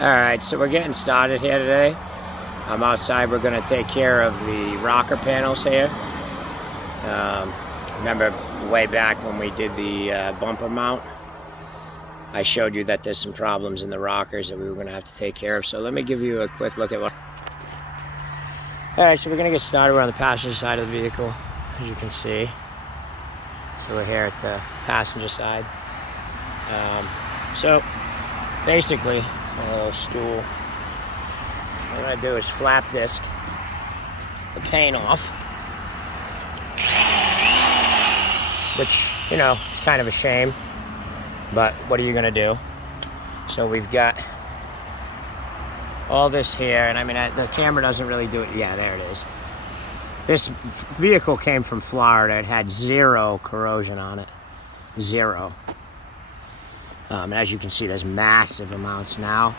Alright, so we're getting started here today. I'm outside. We're going to take care of the rocker panels here. Remember way back when we did the bumper mount, I showed you that there's some problems in the rockers that we were going to have to take care of. So let me give you a quick look at what... Alright, so we're going to get started. We're on the passenger side of the vehicle, as you can see. So we're here at the passenger side. So basically, a little stool. What I'm going to do is flap disc the paint off, which, you know, is kind of a shame, but what are you going to do? So we've got all this here, and I mean, the camera doesn't really do it. Yeah, there it is. This vehicle came from Florida. It had zero corrosion on it. Zero. As you can see, there's massive amounts now.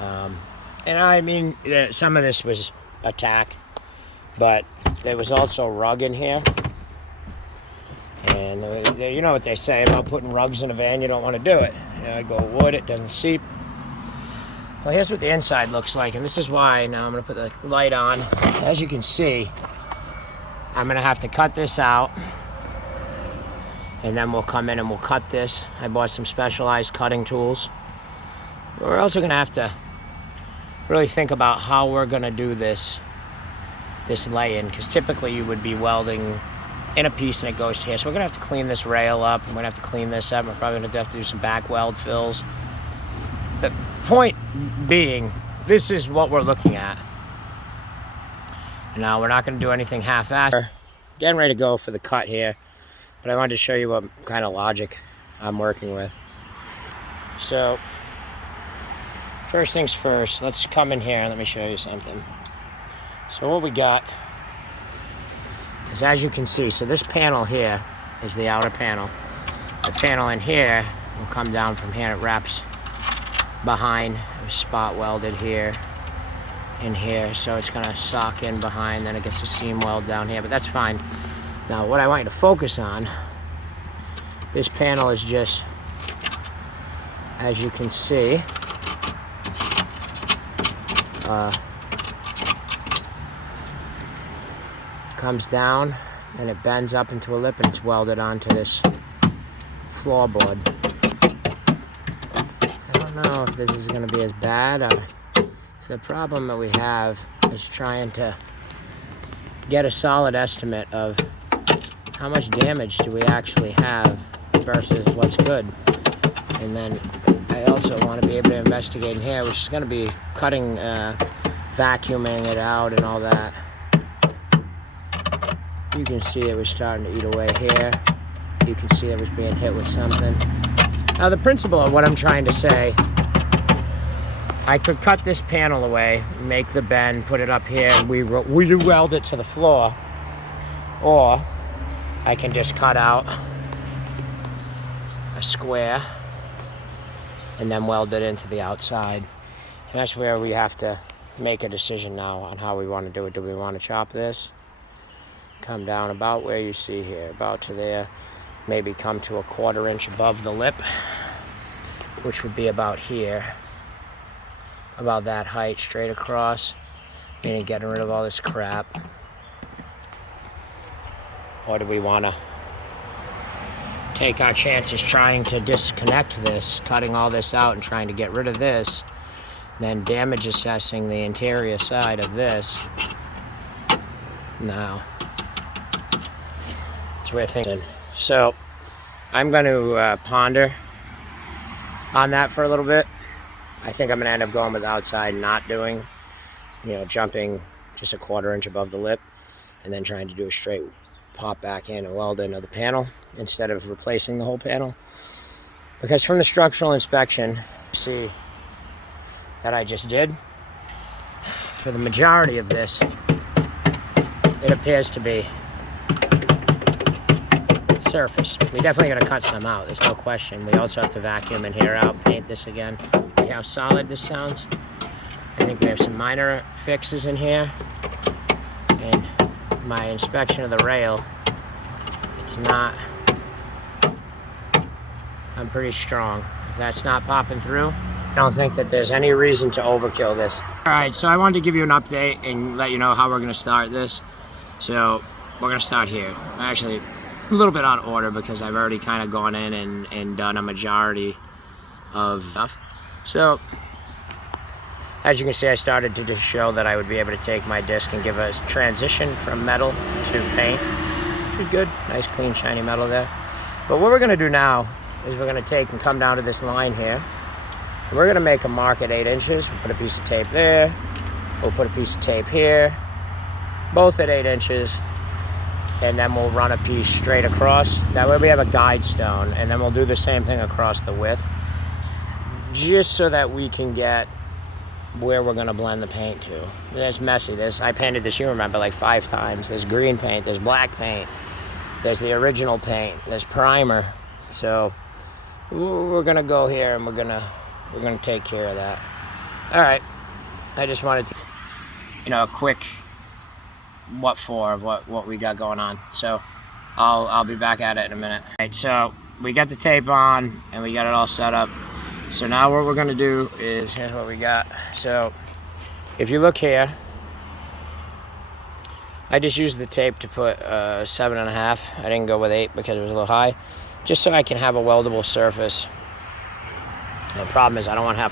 And I mean, some of this was attack, but there was also rug in here. And you know what they say about putting rugs in a van, you don't want to do it. You know, I go wood, it doesn't seep. Well, here's what the inside looks like, and this is why now I'm going to put the light on. As you can see, I'm going to have to cut this out. And then we'll come in and we'll cut this. I bought some specialized cutting tools. We're also going to have to really think about how we're going to do this lay-in, because typically you would be welding in a piece and it goes to here. So we're going to have to clean this rail up. We're going to have to clean this up. We're probably going to have to do some back weld fills. The point being, this is what we're looking at. Now, we're not going to do anything half-assed. Getting ready to go for the cut here. But I wanted to show you what kind of logic I'm working with. So, first things first, let's come in here and let me show you something. So what we got is, as you can see, so this panel here is the outer panel. The panel in here will come down from here. It wraps behind. It was spot welded here and here. So it's going to sock in behind. Then it gets a seam weld down here. But that's fine. Now, what I want you to focus on, this panel is just, as you can see, comes down and it bends up into a lip and it's welded onto this floorboard. I don't know if this is going to be as bad. The problem that we have is trying to get a solid estimate of how much damage do we actually have versus what's good. And then I also want to be able to investigate in here, which is going to be cutting, vacuuming it out and all that. You can see it was starting to eat away here. You can see it was being hit with something. Now the principle of what I'm trying to say, I could cut this panel away, make the bend, put it up here, and we weld it to the floor. Or I can just cut out a square and then weld it into the outside. And that's where we have to make a decision now on how we want to do it. Do we want to chop this? Come down about where you see here, about to there. Maybe come to a 1/4 inch above the lip, which would be about here. About that height, straight across. Meaning getting rid of all this crap. Or do we want to take our chances trying to disconnect this, cutting all this out and trying to get rid of this, then damage assessing the interior side of this? Now, that's what we're thinking. So, I'm going to ponder on that for a little bit. I think I'm going to end up going with the outside, not doing, jumping just a 1/4 inch above the lip, and then trying to do a straight pop back in and weld into the panel instead of replacing the whole panel. Because from the structural inspection, see that I just did, for the majority of this, it appears to be surface. We're definitely going to cut some out, there's no question. We also have to vacuum in here out, paint this again. See how solid this sounds? I think we have some minor fixes in here. And my inspection of the rail, it's not, I'm pretty strong. If that's not popping through, don't think that there's any reason to overkill this. Alright, so I wanted to give you an update and let you know how we're going to start this. So we're going to start here. Actually, a little bit out of order because I've already kind of gone in and done a majority of stuff. So as you can see, I started to just show that I would be able to take my disc and give a transition from metal to paint. Pretty good, nice clean shiny metal there. But what we're going to do now is we're going to take and come down to this line here. And we're going to make a mark at 8 inches. We'll put a piece of tape there. We'll put a piece of tape here. Both at 8 inches. And then we'll run a piece straight across. That way we have a guide stone. And then we'll do the same thing across the width. Just so that we can get where we're going to blend the paint to. It's messy. I painted this, you remember, like 5 times. There's green paint. There's black paint. There's the original paint. There's primer. So we're going to go here and we're going to take care of that. All right. I just wanted to, a quick what for of what we got going on. So I'll be back at it in a minute. All right, so we got the tape on and we got it all set up. So now what we're going to do is, here's what we got. So if you look here, I just used the tape to put 7.5. I didn't go with 8 because it was a little high, just so I can have a weldable surface. The problem is I don't want to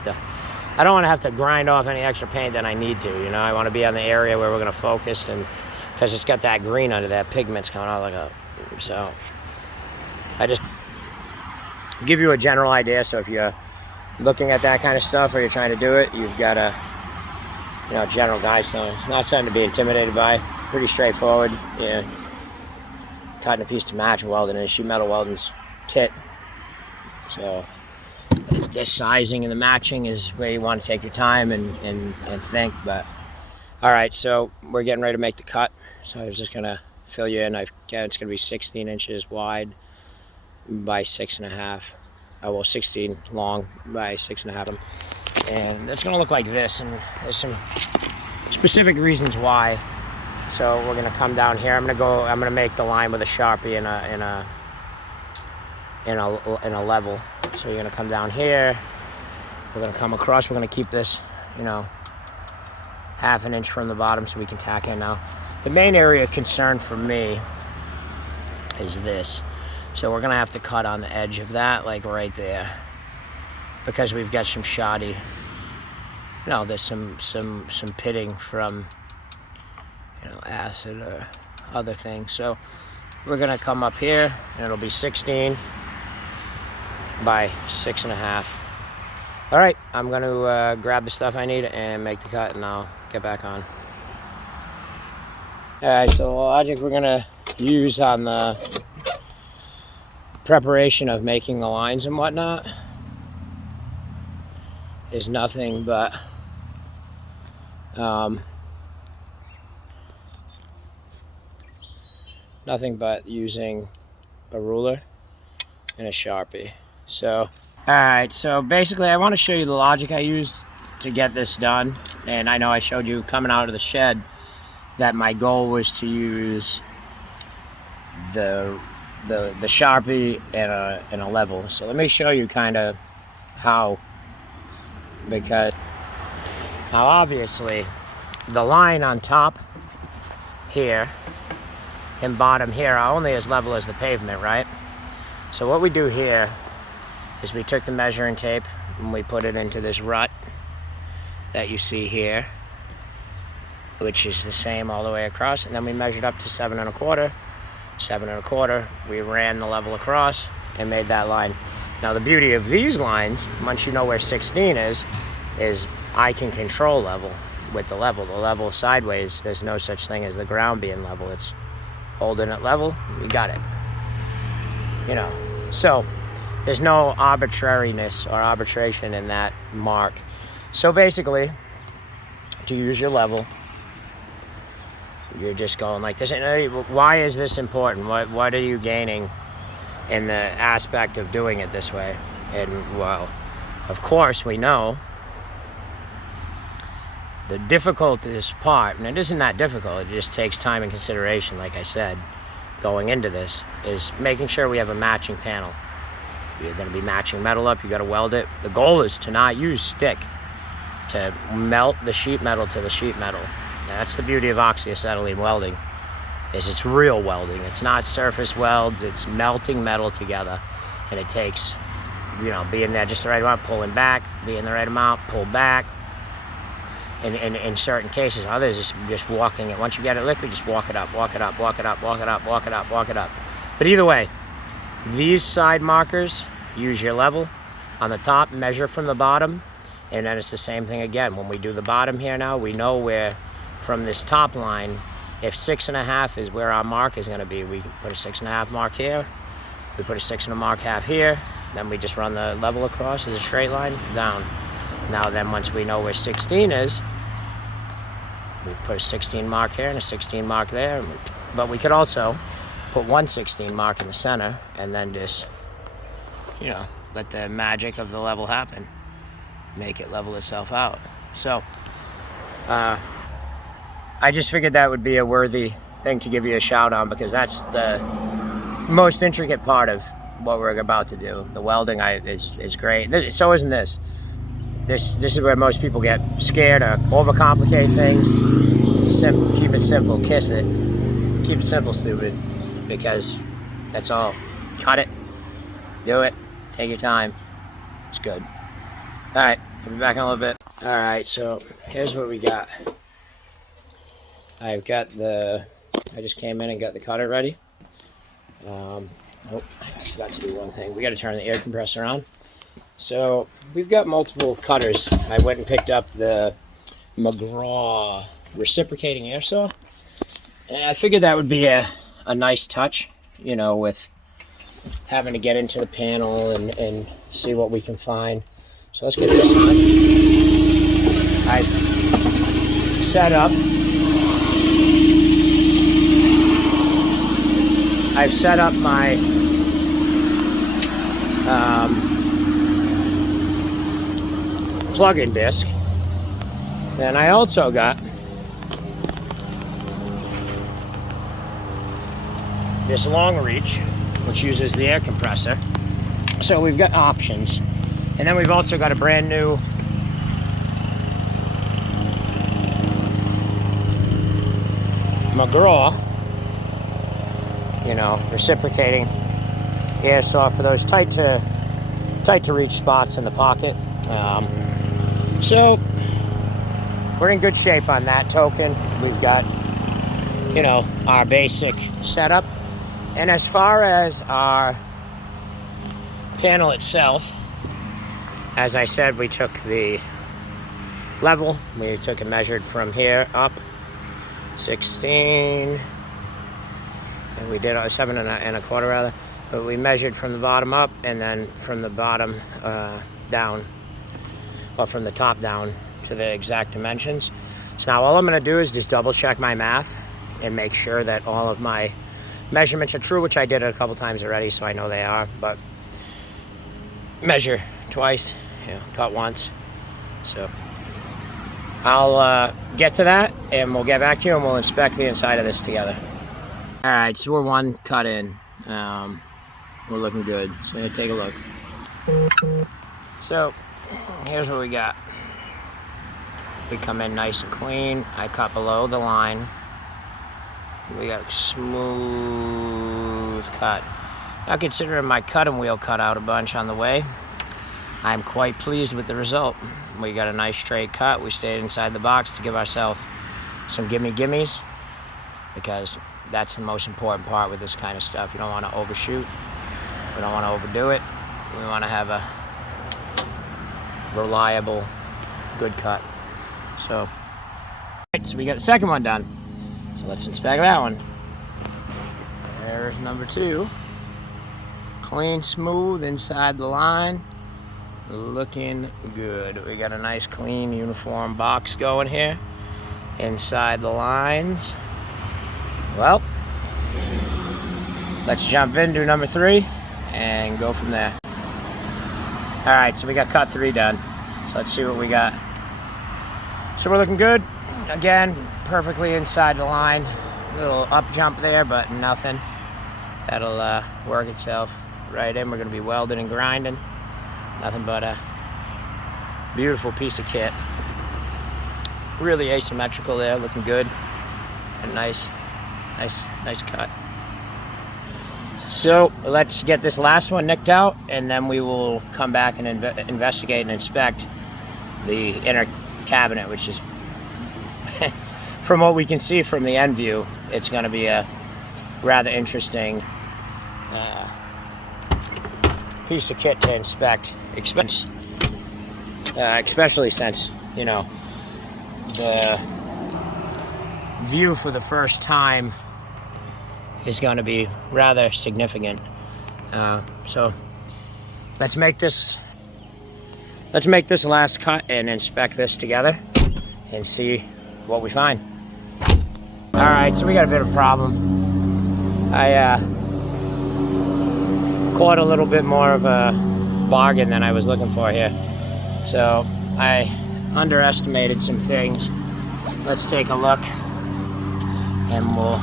have to grind off any extra paint than I need to. I want to be on the area where we're going to focus, and because it's got that green under that, pigment's coming out like a. So I just give you a general idea. So if you're looking at that kind of stuff or you're trying to do it, you've got a general guide. So it's not something to be intimidated by. Pretty straightforward. Cutting a piece to match, welding it, sheet metal welding's tit. So the sizing and the matching is where you want to take your time and think. But all right, so we're getting ready to make the cut. So I was just gonna fill you in. It's gonna be 16 inches wide by 6.5. Well, 16 long by 6.5, and it's gonna look like this. And there's some specific reasons why. So we're gonna come down here. I'm gonna make the line with a Sharpie in a level. So you're gonna come down here. We're gonna come across. We're gonna keep this, 1/2 inch from the bottom so we can tack in. Now, the main area of concern for me is this. So we're gonna have to cut on the edge of that, like right there, because we've got some shoddy. There's some pitting from acid or other things. So we're gonna come up here, and it'll be 16 by 6.5. All right, I'm gonna grab the stuff I need and make the cut, and I'll get back on. All right, so the logic we're gonna use on the preparation of making the lines and whatnot is nothing but using a ruler and a Sharpie. So all right, so basically I want to show you the logic I used to get this done. And I know I showed you coming out of the shed that my goal was to use the Sharpie and a level. So let me show you kind of how, because now obviously the line on top here and bottom here are only as level as the pavement, right? So what we do here is we took the measuring tape and we put it into this rut that you see here, which is the same all the way across, and then we measured up to 7.25. 7.25, we ran the level across and made that line. Now the beauty of these lines, once you know where 16 is I can control level with the level. The level sideways, there's no such thing as the ground being level. It's holding it level, you got it. So there's no arbitrariness or arbitration in that mark. So basically, to use your level, you're just going like this. And why is this important? What are you gaining in the aspect of doing it this way? And well, of course we know the difficultest part, and it isn't that difficult, it just takes time and consideration, like I said, going into this, is making sure we have a matching panel. You're going to be matching metal up. You got to weld it. The goal is to not use stick to melt the sheet metal to the sheet metal. Now, that's the beauty of oxyacetylene welding, is it's real welding. It's not surface welds. It's melting metal together, and it takes, you know, being there just the right amount, pulling back, being the right amount, pull back. In certain cases, others is just walking it. Once you get it liquid, just walk it up, walk it up, walk it up, walk it up, walk it up, walk it up. But either way, these side markers, use your level. On the top, measure from the bottom, and then it's the same thing again. When we do the bottom here now, we know where from this top line, if 6.5 is where our mark is going to be, we can put a 6.5 mark here, we put a 6.5 mark here, then we just run the level across as a straight line down. Now then, once we know where 16 is, we put a 16 mark here and a 16 mark there. But we could also put one 16 mark in the center and then just, you know, let the magic of the level happen. Make it level itself out. So, I just figured that would be a worthy thing to give you a shout on, because that's the most intricate part of what we're about to do. The welding is great. So isn't this. This is where most people get scared or overcomplicate things. Keep it simple. Kiss it. Keep it simple, stupid. Because that's all. Cut it. Do it. Take your time. It's good. All right. I'll be back in a little bit. All right. So here's what we got. I just came in and got the cutter ready. Oh, I forgot to do one thing. We got to turn the air compressor on. So we've got multiple cutters. I went and picked up the McGraw reciprocating air saw, and I figured that would be a nice touch, you know, with having to get into the panel and see what we can find. So let's get this on. I've set up my plug-in disc. Then I also got this long reach, which uses the air compressor. So we've got options. And then we've also got a brand new McGraw, you know, reciprocating air saw for those tight to reach spots in the pocket. So we're in good shape on that token. We've got, you know, our basic setup. And as far as our panel itself, as I said, we took the level. We took and measured from here up 16, and we did 7.25 rather. But we measured from the bottom up, and then from the bottom down, or from the top down to the exact dimensions. So now all I'm going to do is just double check my math and make sure that all of my measurements are true, which I did it a couple times already, so I know they are. But measure twice, you know, cut once. So I'll get to that, and we'll get back to you, and we'll inspect the inside of this together. All right, so we're one cut in. We're looking good. So here, take a look. So here's what we got. We come in nice and clean. I cut below the line. We got a smooth cut. Now, considering my cutting wheel cut out a bunch on the way, I'm quite pleased with the result. We got a nice straight cut. We stayed inside the box to give ourselves some gimmies, because that's the most important part with this kind of stuff. You don't want to overshoot. We don't want to overdo it. We want to have a reliable, good cut. So we got the second one done. So let's inspect that one. There's number 2. Clean, smooth, inside the line. Looking good. We got a nice, clean, uniform box going here. Inside the lines. Well, let's jump in, do number 3, and go from there. All right, so we got cut 3 done. So let's see what we got. So we're looking good. Again, perfectly inside the line. A little up jump there, but nothing. That'll work itself right in. We're going to be welding and grinding. Nothing but a beautiful piece of kit. Really asymmetrical there, looking good. A nice cut. So let's get this last one nicked out, and then we will come back and investigate and inspect the inner cabinet, which is, from what we can see from the end view, it's going to be a rather interesting piece of kit to inspect. Especially since, you know, the view for the first time is going to be rather significant. So let's make this last cut and inspect this together and see what we find. All right, so we got a bit of a problem. I caught a little bit more of a bargain than I was looking for here. So I underestimated some things. Let's take a look and we'll...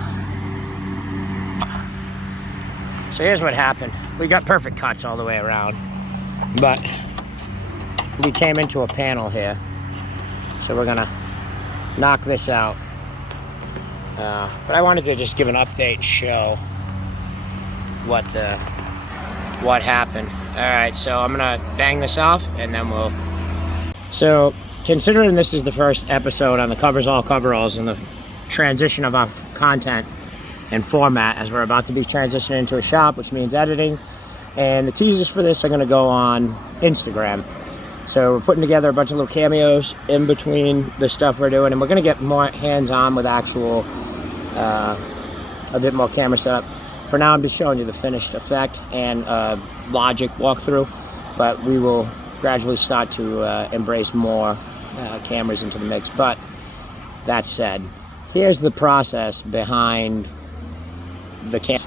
So here's what happened. We got perfect cuts all the way around, but we came into a panel here. So we're gonna knock this out. But I wanted to just give an update and show what happened. All right, so I'm gonna bang this off and then we'll... So considering this is the first episode on the Covers All Coveralls and the transition of our content and format, as we're about to be transitioning into a shop, which means editing, and the teasers for this are going to go on Instagram. So we're putting together a bunch of little cameos in between the stuff we're doing, and we're going to get more hands-on with actual a bit more camera setup. For now, I'm just showing you the finished effect and Logic walkthrough, but we will gradually start to embrace more cameras into the mix. But that said, here's the process behind the can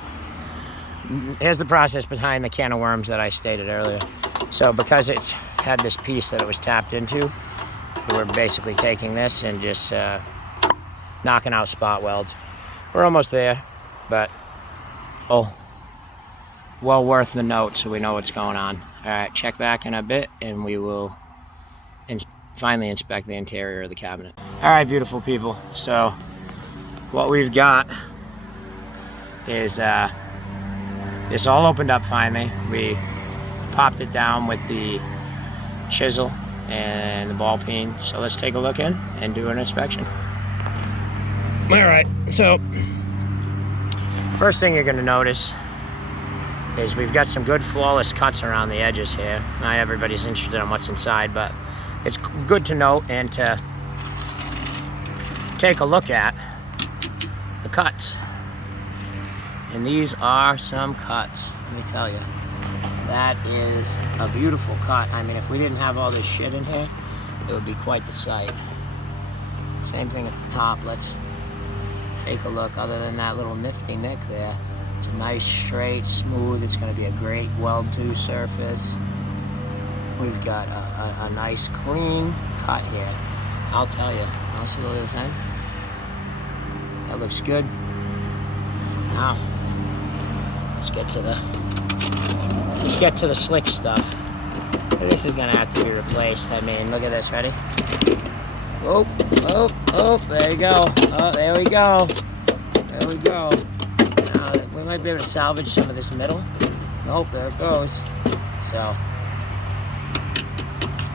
of worms that I stated earlier. So because it's had this piece that it was tapped into, we're basically taking this and just knocking out spot welds. We're almost there, but well worth the note so we know what's going on. All right, check back in a bit and we will finally inspect the interior of the cabinet. All right, beautiful people. So what we've got is this all opened up finally. We popped it down with the chisel and the ball peen. So let's take a look in and do an inspection. All right, so first thing you're gonna notice is we've got some good flawless cuts around the edges here. Not everybody's interested in what's inside, but it's good to note and to take a look at the cuts. And these are some cuts, let me tell you. That is a beautiful cut. I mean, if we didn't have all this shit in here, it would be quite the sight. Same thing at the top. Let's take a look. Other than that little nifty nick there, it's a nice, straight, smooth. It's going to be a great weld-to surface. We've got a nice, clean cut here. I'll tell you. I'll see what this end. That looks good. Now, let's get to the slick stuff. This is gonna have to be replaced. I mean, look at this. Ready? Oh, there you go. Oh, there we go. There we go. Now, we might be able to salvage some of this middle. Nope, there it goes. So,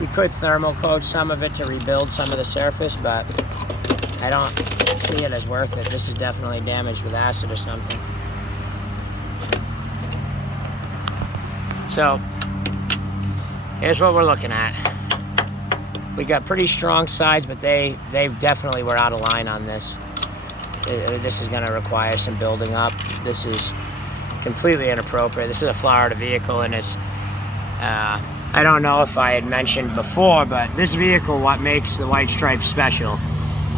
we could thermal coat some of it to rebuild some of the surface, but I don't see it as worth it. This is definitely damaged with acid or something. So, here's what we're looking at. We got pretty strong sides, but they definitely were out of line on this. This is going to require some building up. This is completely inappropriate. This is a Florida vehicle, and it's, I don't know if I had mentioned before, but this vehicle, what makes the White Stripe special,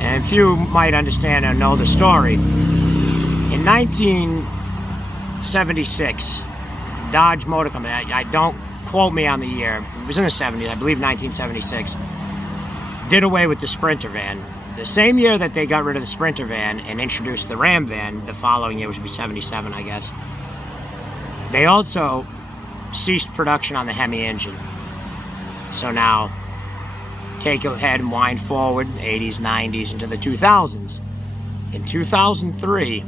and few might understand or know the story. In 1976, Dodge Motor Company, I don't quote me on the year, it was in the 70s, I believe 1976, did away with the Sprinter van. The same year that they got rid of the Sprinter van and introduced the Ram van, the following year, which would be 77, I guess, they also ceased production on the Hemi engine. So now, take ahead and wind forward, 80s, 90s, into the 2000s. In 2003,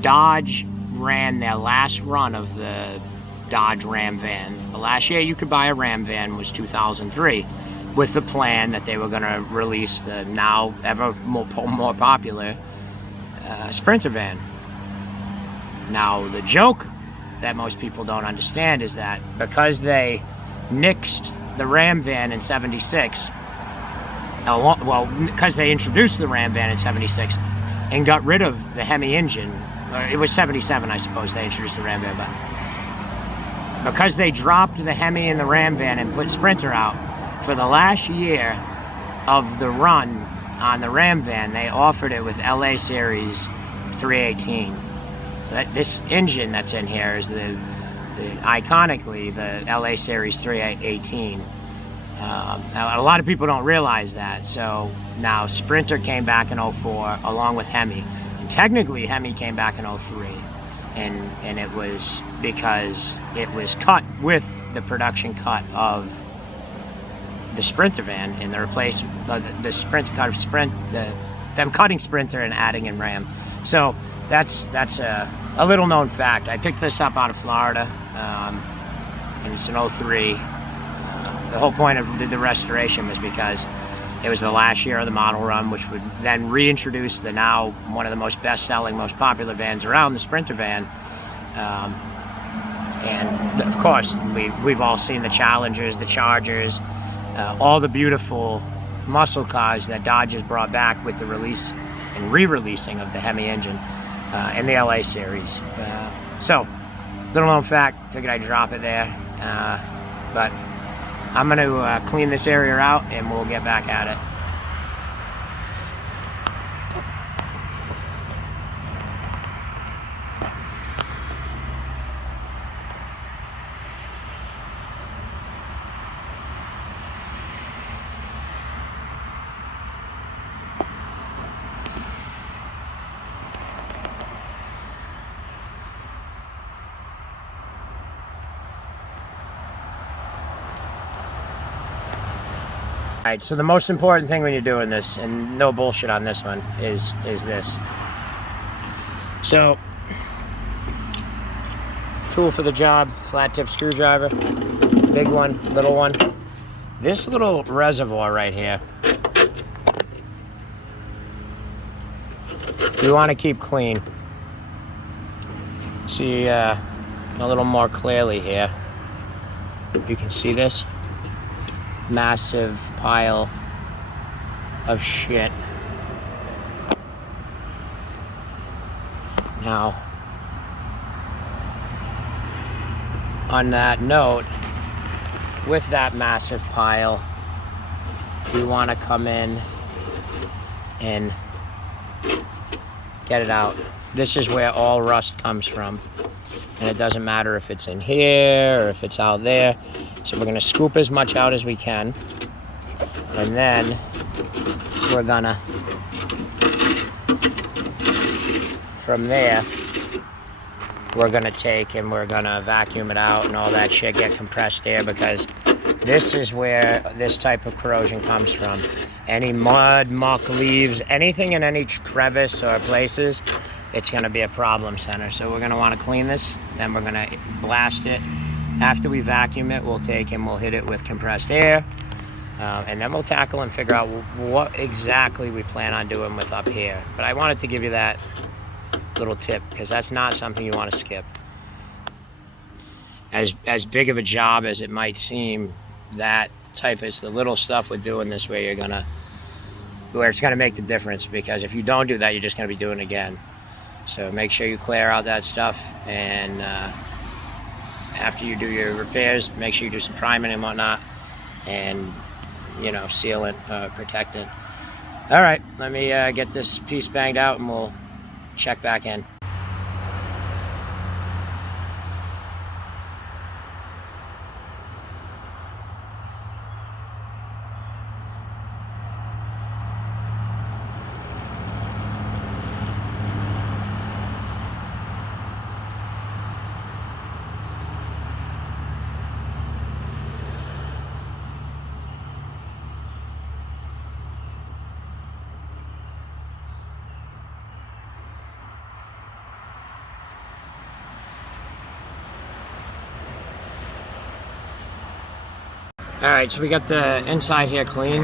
Dodge ran their last run of the Dodge Ram van. The last year you could buy a Ram van was 2003, with the plan that they were going to release the now ever more popular Sprinter van. Now, the joke that most people don't understand is that because they nixed the Ram van in 76, well, because they introduced the Ram van in 76 and got rid of the Hemi engine, or it was 77, I suppose, they introduced the Ram van, but because they dropped the Hemi and the Ram van and put Sprinter out, for the last year of the run on the Ram van, they offered it with LA Series 318. So this engine that's in here is iconically the LA Series 318. Now, a lot of people don't realize that. So now Sprinter came back in 04 along with Hemi. And technically Hemi came back in 03. And it was because it was cut with the production cut of the Sprinter van and the replacement, the Sprinter cut of them cutting Sprinter and adding in Ram. So that's a little known fact. I picked this up out of Florida, and it's an 03. The whole point of the restoration was because it was the last year of the model run, which would then reintroduce the now one of the most best-selling, most popular vans around, the Sprinter van. And of course, we've all seen the Challengers, the Chargers, all the beautiful muscle cars that Dodge has brought back with the release and re-releasing of the Hemi engine in the LA series. So, little known fact, figured I'd drop it there. But I'm going to clean this area out and we'll get back at it. Alright, so the most important thing when you're doing this, and no bullshit on this one, is this. So, tool for the job, flat tip screwdriver, big one, little one. This little reservoir right here, we want to keep clean. See a little more clearly here. You can see this massive pile of shit. Now, on that note, with that massive pile, we want to come in and get it out. This is where all rust comes from, and it doesn't matter if it's in here or if it's out there. So we're going to scoop as much out as we can, and then we're going to, from there, we're going to take and we're going to vacuum it out and all that shit, get compressed air, because this is where this type of corrosion comes from. Any mud, muck, leaves, anything in any crevice or places, it's going to be a problem center. So we're going to want to clean this, then we're going to blast it. After we vacuum it, we'll take and we'll hit it with compressed air, and then we'll tackle and figure out what exactly we plan on doing with up here. But I wanted to give you that little tip because that's not something you want to skip. As big of a job as it might seem, that type is the little stuff with doing this where it's gonna make the difference, because if you don't do that, you're just gonna be doing it again. So make sure you clear out that stuff, and after you do your repairs, make sure you do some priming and whatnot, and seal it, protect it. All right, let me get this piece banged out and we'll check back in. Alright, so we got the inside here clean.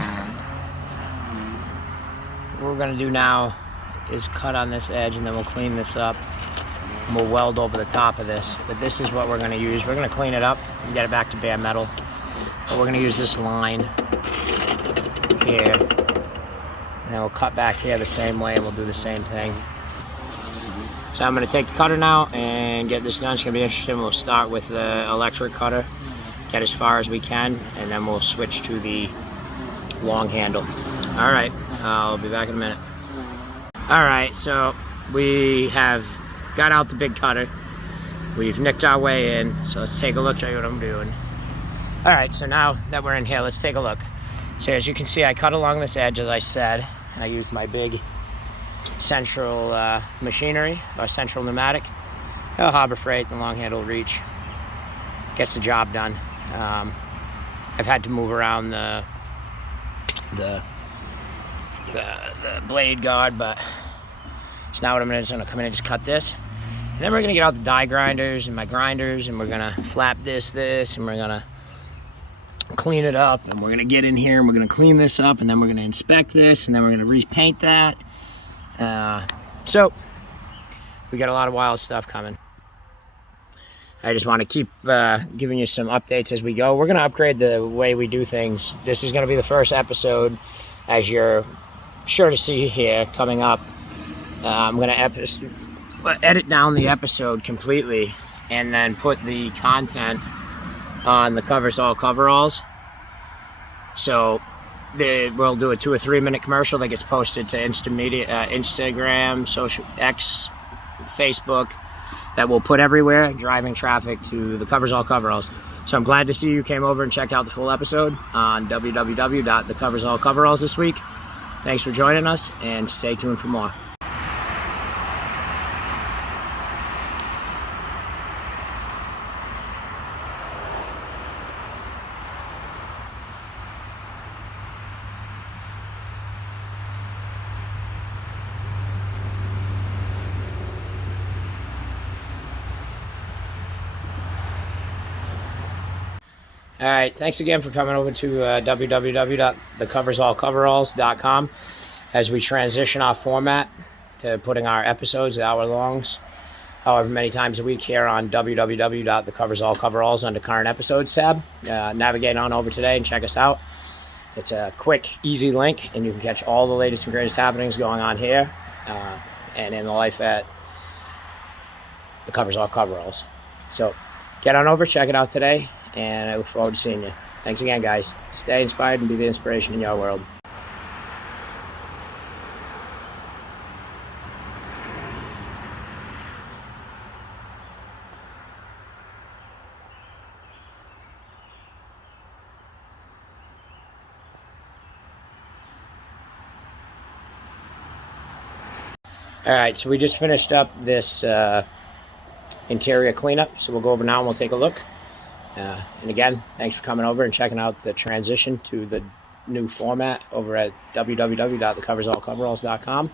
What we're gonna do now is cut on this edge, and then we'll clean this up. And we'll weld over the top of this. But this is what we're gonna use. We're gonna clean it up and get it back to bare metal. But we're gonna use this line here. And then we'll cut back here the same way, and we'll do the same thing. So I'm gonna take the cutter now and get this done. It's gonna be interesting. We'll start with the electric cutter, get as far as we can, and then we'll switch to the long handle. All right, I'll be back in a minute. All right, so we have got out the big cutter. We've nicked our way in, so let's take a look, show you what I'm doing. All right, so now that we're in here, let's take a look. So as you can see, I cut along this edge, as I said. I used my big central machinery, or central pneumatic. Harbor Freight, the long handle reach. Gets the job done. I've had to move around the blade guard, but so now what I'm just gonna come in and just cut this. And then we're gonna get out the die grinders and my grinders, and we're gonna flap this, and we're gonna clean it up, and we're gonna get in here and we're gonna clean this up, and then we're gonna inspect this, and then we're gonna repaint that. So we got a lot of wild stuff coming. I just want to keep giving you some updates as we go. We're gonna upgrade the way we do things. This is gonna be the first episode, as you're sure to see here coming up. I'm gonna edit down the episode completely, and then put the content on the Covers All Coveralls. So we'll do a 2 or 3 minute commercial that gets posted to Instagram, social X, Facebook, that we'll put everywhere, driving traffic to the Covers All Coveralls. So I'm glad to see you came over and checked out the full episode on www.thecoversallcoveralls this week. Thanks for joining us, and stay tuned for more. All right, thanks again for coming over to www.thecoversallcoveralls.com as we transition our format to putting our episodes, hour-longs, however many times a week, here on www.thecoversallcoveralls under current episodes tab. Navigate on over today and check us out. It's a quick, easy link, and you can catch all the latest and greatest happenings going on here and in the life at the Covers All Coveralls. So get on over, check it out today, and I look forward to seeing you. Thanks again, guys. Stay inspired and be the inspiration in your world. All right, so we just finished up this interior cleanup, so we'll go over now and we'll take a look. And again, thanks for coming over and checking out the transition to the new format over at www.thecoversallcoveralls.com.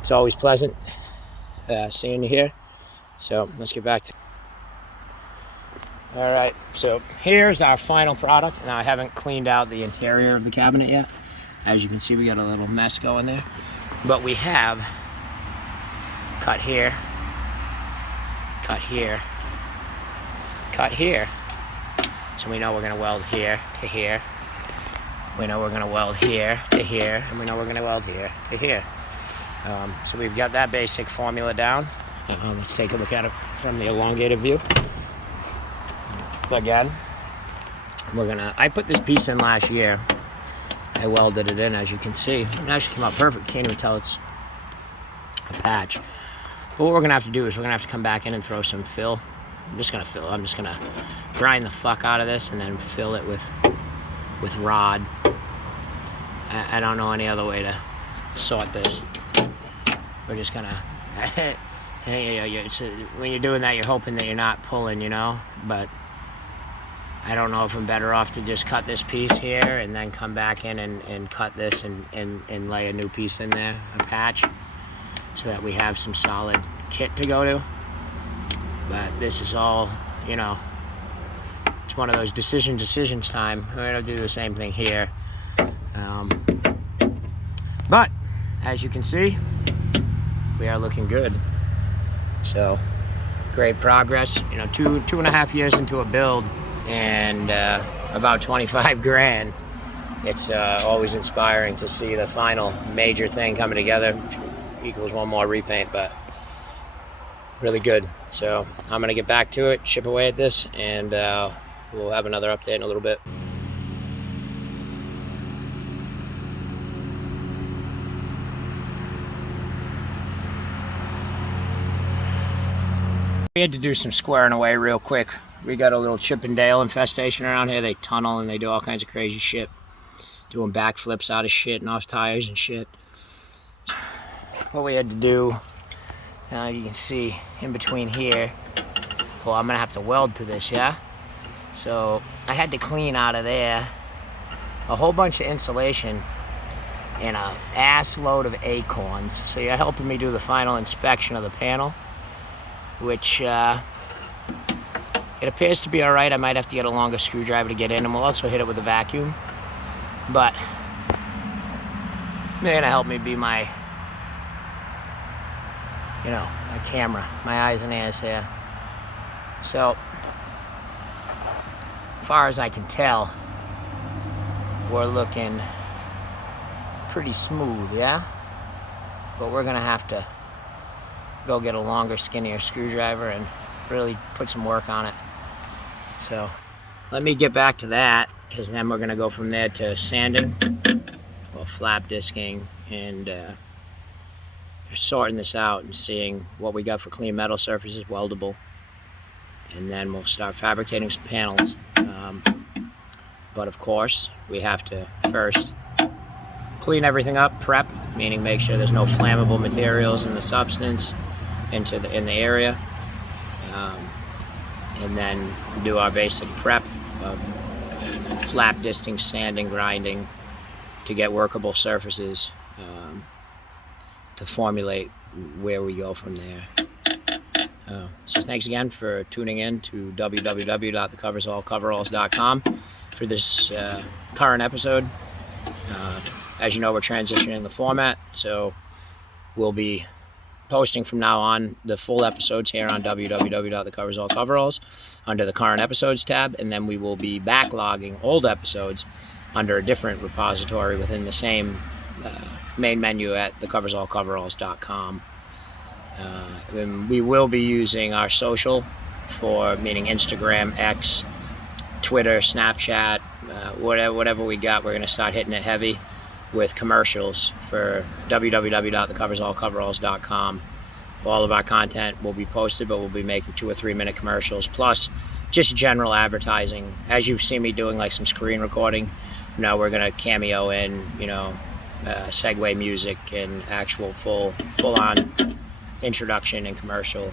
It's always pleasant seeing you here. So let's get back to it. All right, so here's our final product. Now, I haven't cleaned out the interior of the cabinet yet. As you can see, we got a little mess going there. But we have cut here, cut here, cut here. So we know we're gonna weld here to here. We know we're gonna weld here to here, and we know we're gonna weld here to here. So we've got that basic formula down. Let's take a look at it from the elongated view. Again, I put this piece in last year. I welded it in, as you can see. It actually came out perfect. Can't even tell it's a patch. But what we're gonna have to do is we're gonna have to come back in and throw some fill. I'm just gonna grind the fuck out of this and then fill it with rod. I don't know any other way to sort this. We're just gonna when you're doing that, you're hoping that you're not pulling, you know, but I don't know if I'm better off to just cut this piece here and then come back in and cut this and lay a new piece in there, a patch, so that we have some solid kit to go to. But this is all, you know, it's it's one of those decisions time. We're gonna do the same thing here. But as you can see, we are looking good. So great progress. You know, two and a half years into a build and about 25 grand. It's always inspiring to see the final major thing coming together. Equals one more repaint, but really good. So I'm gonna get back to it, chip away at this, and we'll have another update in a little bit. We had to do some squaring away real quick. We got a little Chippendale infestation around here. They tunnel and they do all kinds of crazy shit. Doing backflips out of shit and off tires and shit. What we had to do, now you can see in between here, well, I'm gonna have to weld to this, yeah? So I had to clean out of there a whole bunch of insulation and a ass load of acorns. So you're helping me do the final inspection of the panel, which it appears to be all right. I might have to get a longer screwdriver to get in, and we'll also hit it with a vacuum. But they're gonna help me be my, you know, my camera, my eyes and ears here. So, as far as I can tell, we're looking pretty smooth, yeah? But we're gonna have to go get a longer, skinnier screwdriver and really put some work on it. So let me get back to that, because then we're gonna go from there to sanding or flap disking and sorting this out and seeing what we got for clean metal surfaces, weldable, and then we'll start fabricating some panels. But of course, we have to first clean everything up, prep, meaning make sure there's no flammable materials in the substance in the area, and then do our basic prep of flap disting, sanding, grinding to get workable surfaces, to formulate where we go from there. So thanks again for tuning in to www.thecoverallcoveralls.com for this current episode. As you know, we're transitioning the format, so we'll be posting from now on the full episodes here on www.thecoverallcoveralls under the current episodes tab, and then we will be backlogging old episodes under a different repository within the same main menu at thecoverallcoveralls.com. And we will be using our social for, meaning Instagram, X, Twitter, Snapchat, whatever we got. We're going to start hitting it heavy with commercials for www.thecoverallcoveralls.com. All of our content will be posted, but we'll be making 2 or 3 minute commercials, plus just general advertising. As you've seen me doing like some screen recording, now we're going to cameo in, you know, segue music and actual full-on introduction and commercial.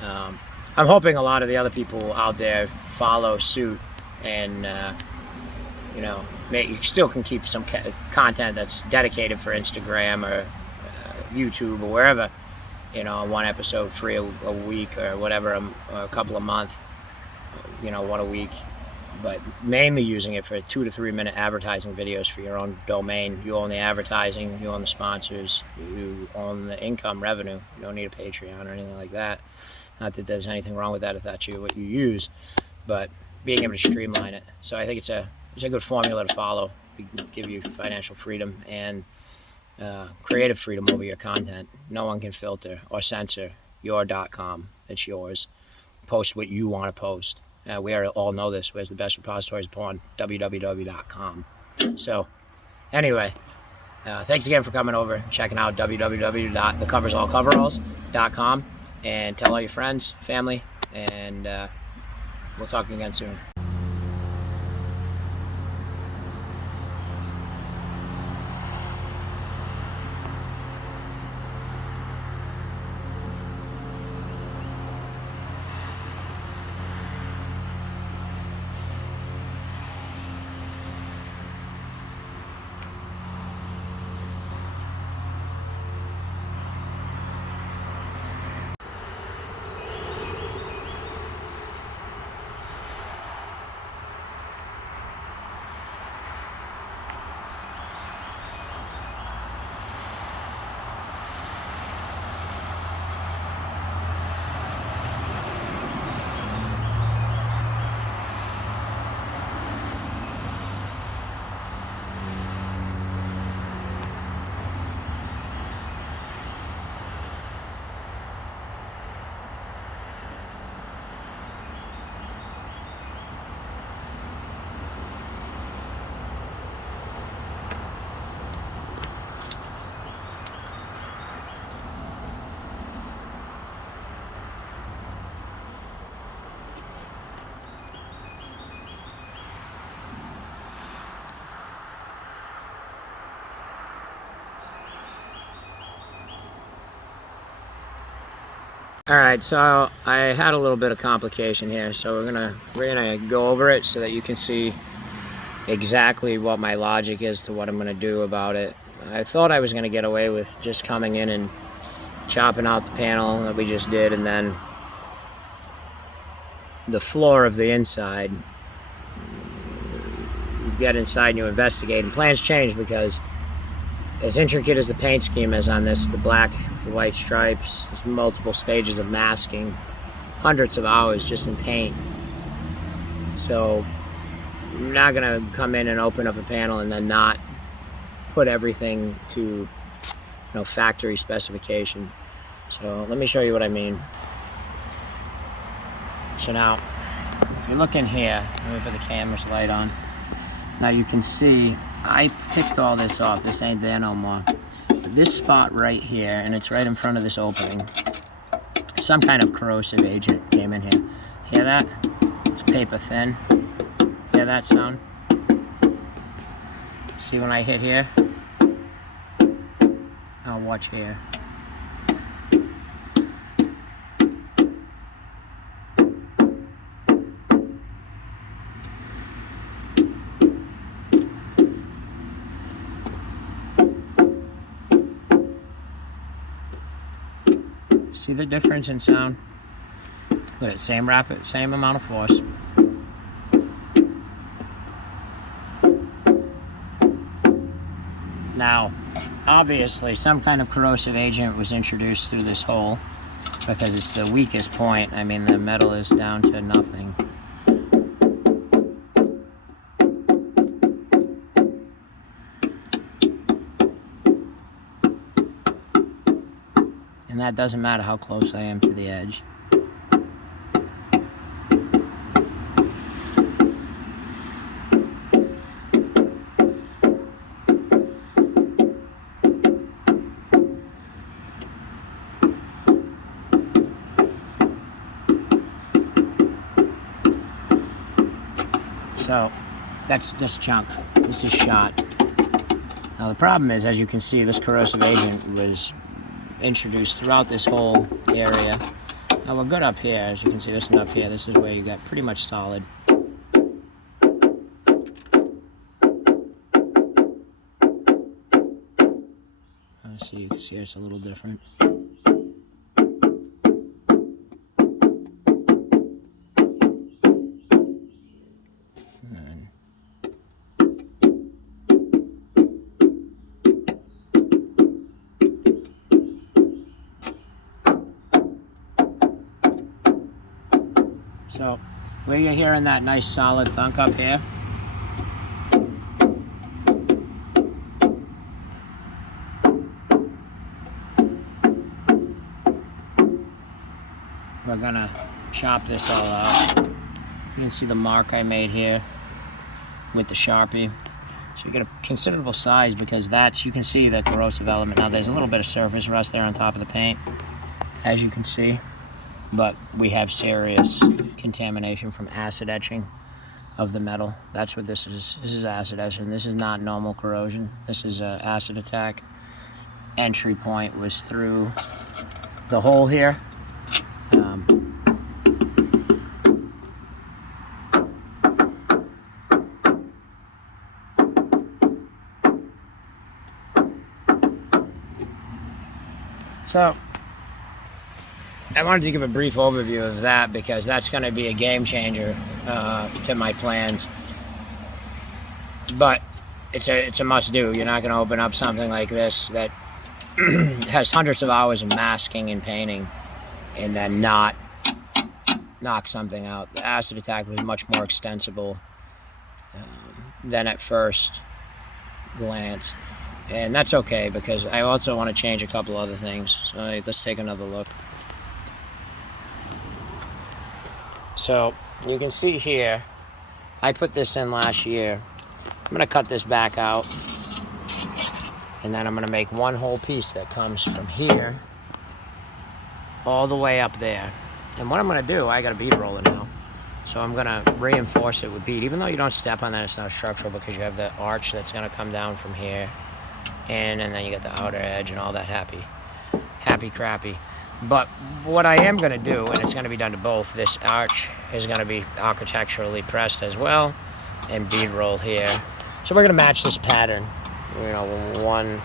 I'm hoping a lot of the other people out there follow suit, and you know, you still can keep some content that's dedicated for Instagram or YouTube or wherever, you know, 1 episode free a week or whatever, a couple a month, you know, 1 a week, but mainly using it for 2 to 3 minute advertising videos for your own domain. You own the advertising, you own the sponsors, you own the income revenue. You don't need a Patreon or anything like that. Not that there's anything wrong with that if that's what you use, but being able to streamline it. So I think it's a good formula to follow. We can give you financial freedom and creative freedom over your content. No one can filter or censor your .com. It's yours. Post what you want to post. We all know this. Where's the best repositories upon? www.com. So anyway, thanks again for coming over, checking out www.thecoverallcoveralls.com, and tell all your friends, family, and we'll talk again soon. All right, so I had a little bit of complication here, so we're gonna go over it so that you can see exactly what my logic is to what I'm gonna do about it. I thought I was gonna get away with just coming in and chopping out the panel that we just did, and then the floor of the inside. You get inside and you investigate, and plans change because as intricate as the paint scheme is on this, the black, the white stripes, there's multiple stages of masking, hundreds of hours just in paint. So I'm not gonna come in and open up a panel and then not put everything to factory specification. So let me show you what I mean. So now, if you look in here, let me put the camera's light on. Now you can see, I picked all this off. This ain't there no more. This spot right here, and it's right in front of this opening, some kind of corrosive agent came in here. Hear that? It's paper thin. Hear that sound? See when I hit here? Now watch here. See the difference in sound? Look at it, same rapid, same amount of force. Now, obviously, some kind of corrosive agent was introduced through this hole because it's the weakest point. I mean, the metal is down to nothing. And that doesn't matter how close I am to the edge. So that's this chunk. This is shot. Now the problem is, as you can see, this corrosive agent was introduced throughout this whole area. Now we're good up here, as you can see. This one up here, this is where you got pretty much solid. See, you can see it's a little different. So, where you're hearing that nice solid thunk up here, we're gonna chop this all out. You can see the mark I made here with the Sharpie. So you get a considerable size because that's, you can see the corrosive element. Now there's a little bit of surface rust there on top of the paint, as you can see. But we have serious contamination from acid etching of the metal. That's what this is. This is acid etching. This is not normal corrosion. This is an acid attack. Entry point was through the hole here. So I wanted to give a brief overview of that because that's going to be a game changer to my plans. But it's a must-do. You're not going to open up something like this that has hundreds of hours of masking and painting and then not knock something out. The acid attack was much more extensible than at first glance. And that's okay because I also want to change a couple other things. So let's take another look. So you can see here, I put this in last year. I'm going to cut this back out. And then I'm going to make one whole piece that comes from here all the way up there. And what I'm going to do, I got a bead roller now. So I'm going to reinforce it with bead. Even though you don't step on that, it's not structural because you have the arch that's going to come down from here. And then you get the outer edge and all that happy crappy. But what I am going to do, and it's going to be done to both, this arch is going to be architecturally pressed as well and bead rolled here. So we're going to match this pattern, you know, 1,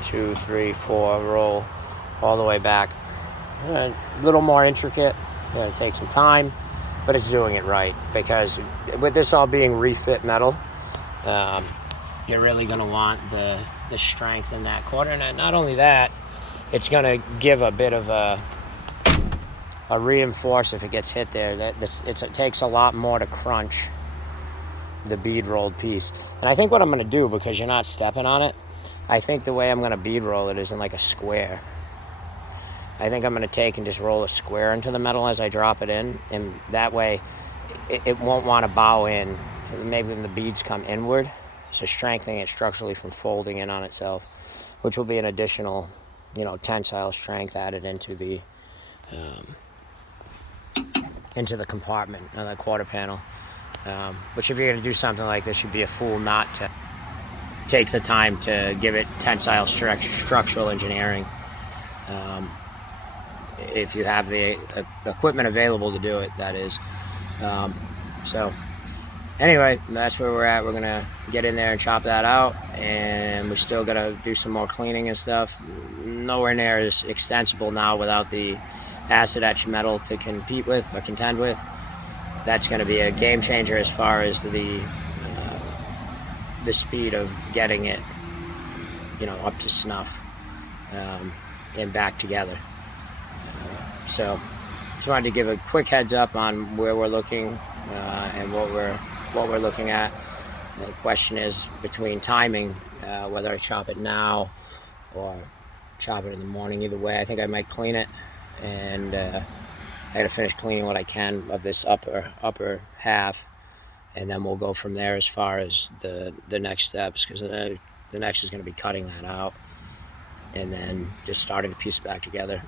2, 3, 4, roll all the way back. A little more intricate, going to take some time, but it's doing it right, because with this all being refit metal, you're really going to want the strength in that quarter. And not only that, it's going to give a bit of a reinforce if it gets hit there. It takes a lot more to crunch the bead rolled piece. And I think what I'm going to do, because you're not stepping on it, I think the way I'm going to bead roll it is in like a square. I think I'm going to take and just roll a square into the metal as I drop it in, and that way it won't want to bow in. Maybe when the beads come inward, so strengthening it structurally from folding in on itself, which will be an additional, you know, tensile strength added into the compartment on the quarter panel. Which if you're going to do something like this, you'd be a fool not to take the time to give it tensile structural engineering. If you have the equipment available to do it, that is. So anyway, that's where we're at. We're gonna get in there and chop that out, and we still gotta do some more cleaning and stuff. Nowhere near as extensible now without the acid etched metal to compete with or contend with. That's going to be a game changer as far as the speed of getting it, you know, up to snuff and back together. So just wanted to give a quick heads up on where we're looking and what we're looking at. The question is between timing, whether I chop it now or chop it in the morning. Either way, I think I might clean it, and I got to finish cleaning what I can of this upper half, and then we'll go from there as far as the next steps, because the next is going to be cutting that out and then just starting to piece it back together.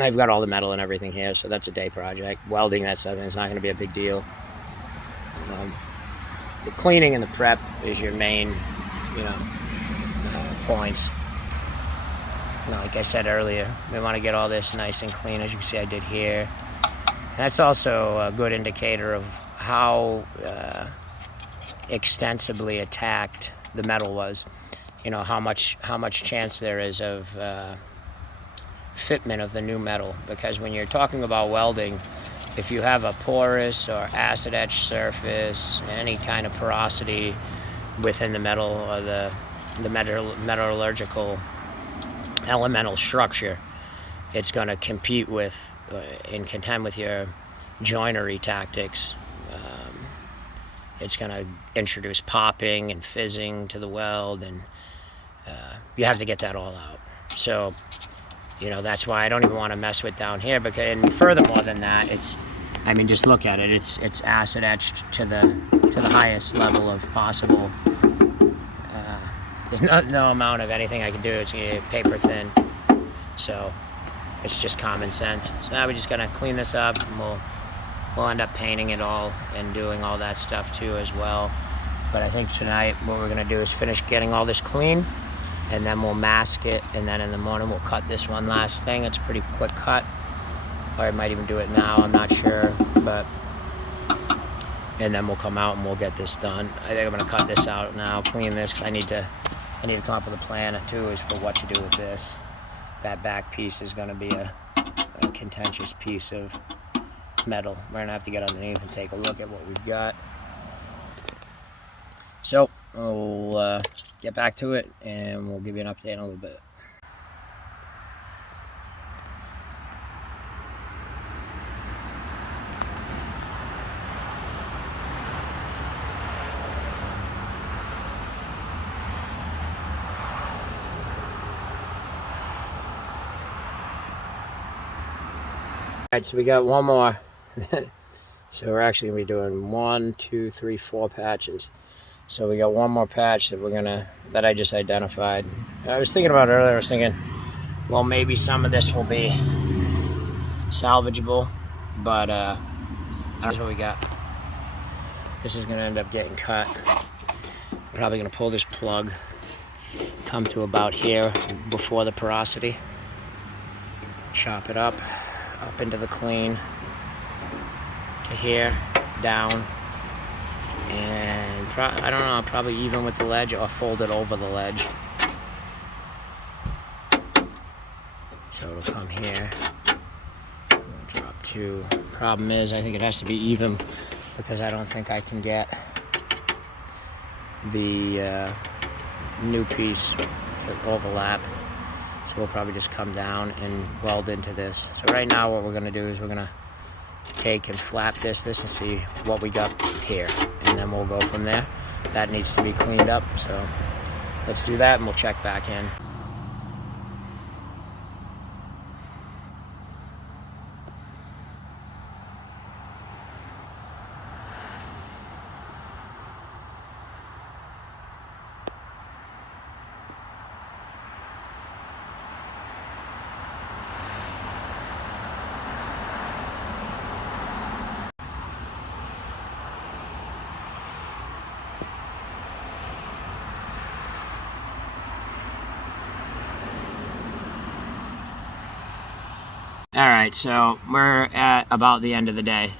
I've got all the metal and everything here, so that's a day project. Welding that stuff, it's not going to be a big deal. The cleaning and the prep is your main, you know, points. You know, like I said earlier, we want to get all this nice and clean, as you can see I did here. That's also a good indicator of how extensively attacked the metal was. You know, how much chance there is of fitment of the new metal. Because when you're talking about welding, if you have a porous or acid etched surface, any kind of porosity within the metal or the metallurgical elemental structure, it's going to compete with and contend with your joinery tactics. It's going to introduce popping and fizzing to the weld, and you have to get that all out. So, you know, that's why I don't even want to mess with down here. Because, and furthermore than that, I mean, just look at it. It's acid etched to the highest level of possible. There's no amount of anything I can do. It's paper thin. So it's just common sense. So now we just gotta clean this up, and we'll end up painting it all and doing all that stuff too as well. But I think tonight what we're gonna do is finish getting all this clean, and then we'll mask it, and then in the morning we'll cut this one last thing. It's a pretty quick cut, or I might even do it now, I'm not sure. But and then we'll come out and we'll get this done. I think I'm gonna cut this out now, clean this, because I need to come up with a plan too, is for what to do with this. That back piece is going to be a contentious piece of metal. We're going to have to get underneath and take a look at what we've got. So we'll get back to it, and we'll give you an update in a little bit. Alright, so we got one more. So we're actually going to be doing 1, 2, 3, 4 patches. So we got one more patch that I just identified. I was thinking about it earlier. I was thinking, well, maybe some of this will be salvageable, but I don't know what we got. This is going to end up getting cut. I'm probably going to pull this plug, come to about here before the porosity, chop it up into the clean, to here, down, and I don't know, probably even with the ledge or fold it over the ledge. So it'll come here, we'll drop 2. Problem is, I think it has to be even because I don't think I can get the new piece to overlap. So we'll probably just come down and weld into this. So right now what we're gonna do is we're gonna take and flap this and see what we got here. And then we'll go from there. That needs to be cleaned up. So let's do that and we'll check back in. All right, so we're at about the end of the day.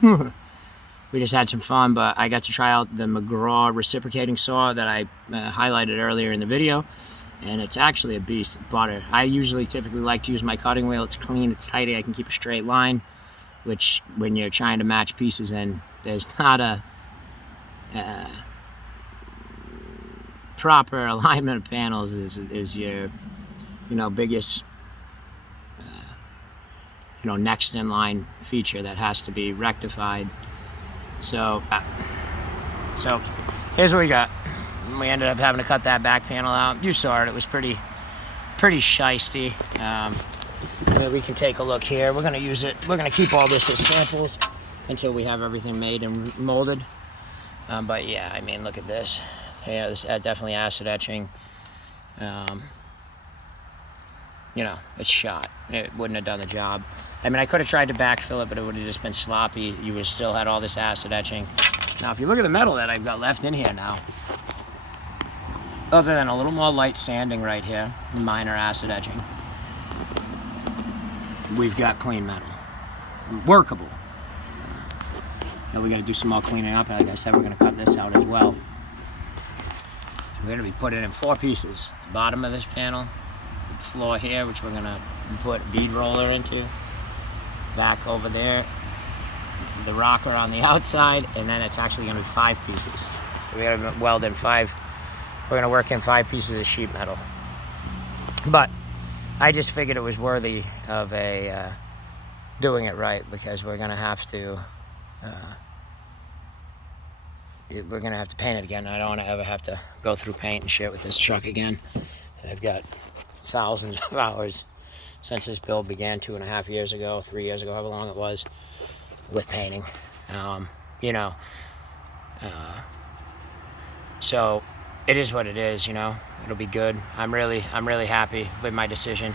We just had some fun, but I got to try out the McGraw reciprocating saw that I highlighted earlier in the video, and it's actually a beast of butter. I typically like to use my cutting wheel. It's clean, it's tidy, I can keep a straight line, which when you're trying to match pieces in, there's not a proper alignment of panels is your, biggest next in line feature that has to be rectified. So here's what we got. We ended up having to cut that back panel out. You saw it. It was pretty shisty. We can take a look here. We're gonna use it. We're gonna keep all this as samples until we have everything made and molded. But yeah, I mean, look at this. Yeah, this definitely acid etching. It's shot. It wouldn't have done the job. I mean, I could have tried to backfill it, but it would have just been sloppy. You would have still had all this acid etching. Now, if you look at the metal that I've got left in here now, other than a little more light sanding right here, minor acid etching, we've got clean metal. Workable. Now we got to do some more cleaning up. Like I said, we're going to cut this out as well. We're going to be putting in 4 pieces. The bottom of this panel, floor here, which we're gonna put bead roller into, back over there, the rocker on the outside, and then it's actually gonna be 5 pieces. We're gonna weld in 5. We're gonna work in 5 pieces of sheet metal. But I just figured it was worthy of doing it right, because we're gonna have to paint it again. I don't want to ever have to go through paint and shit with this truck again. I've got thousands of hours since this build began 2.5 years ago, 3 years ago, however long it was, with painting. So it is what it is. It'll be good. I'm really happy with my decision.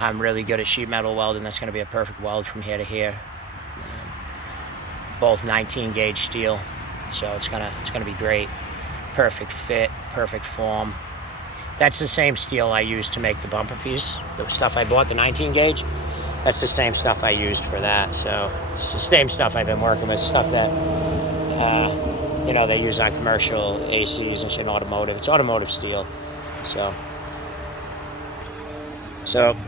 I'm really good at sheet metal welding. That's going to be a perfect weld from here to here. Both 19 gauge steel, so it's gonna be great. Perfect fit, perfect form. That's the same steel I used to make the bumper piece. The stuff I bought, the 19 gauge, that's the same stuff I used for that. So it's the same stuff I've been working with, stuff that, they use on commercial ACs and shit, automotive. It's automotive steel. So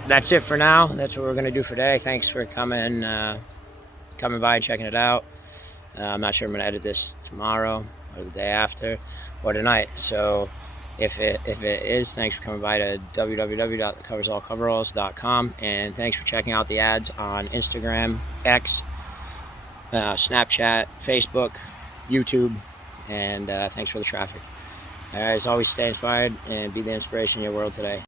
that's it for now. That's what we're gonna do for today. Thanks for coming by and checking it out. I'm not sure I'm gonna edit this tomorrow or the day after or tonight. So if it is, thanks for coming by to www.coversallcoveralls.com, and thanks for checking out the ads on Instagram, X, Snapchat, Facebook, YouTube, and thanks for the traffic. All right, as always, stay inspired and be the inspiration in your world today.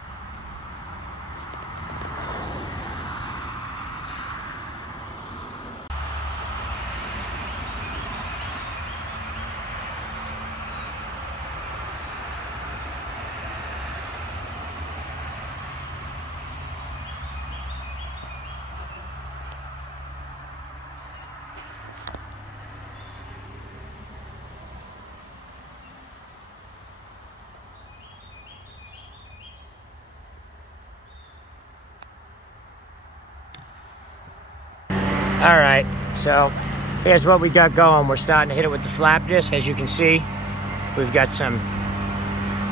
All right, so here's what we got going. We're starting to hit it with the flap disc. As you can see, we've got some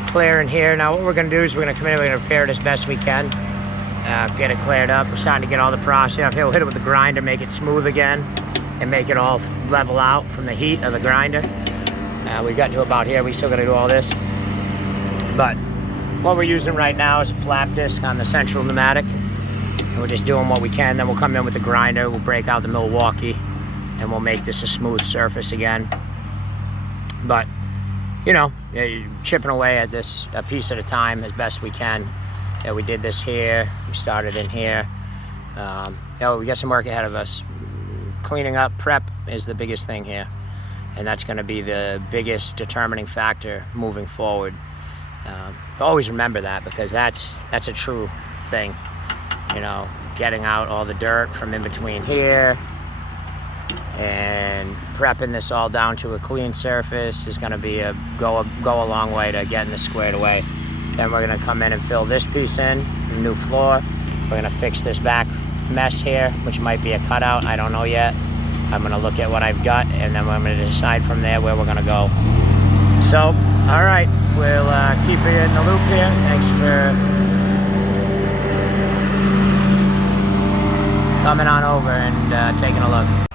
clear in here. Now what we're gonna do is we're gonna come in and we're gonna repair it as best we can. Get it cleared up. We're starting to get all the process off here. We'll hit it with the grinder, make it smooth again, and make it all level out from the heat of the grinder. We've gotten to about here. We still gotta do all this. But what we're using right now is a flap disc on the central pneumatic. And we're just doing what we can. Then we'll come in with the grinder. We'll break out the Milwaukee, and we'll make this a smooth surface again. But, you know, chipping away at this a piece at a time as best we can. Yeah, we did this here. We started in here. We got some work ahead of us. Cleaning up, prep is the biggest thing here. And that's going to be the biggest determining factor moving forward. Always remember that, because that's a true thing. You know, getting out all the dirt from in between here and prepping this all down to a clean surface is going to be go a long way to getting this squared away. Then we're going to come in and fill this piece in, the new floor. We're going to fix this back mess here, which might be a cutout. I don't know yet. I'm going to look at what I've got, and then I'm going to decide from there where we're going to go. So, all right, we'll keep you in the loop here. Thanks for coming on over and taking a look.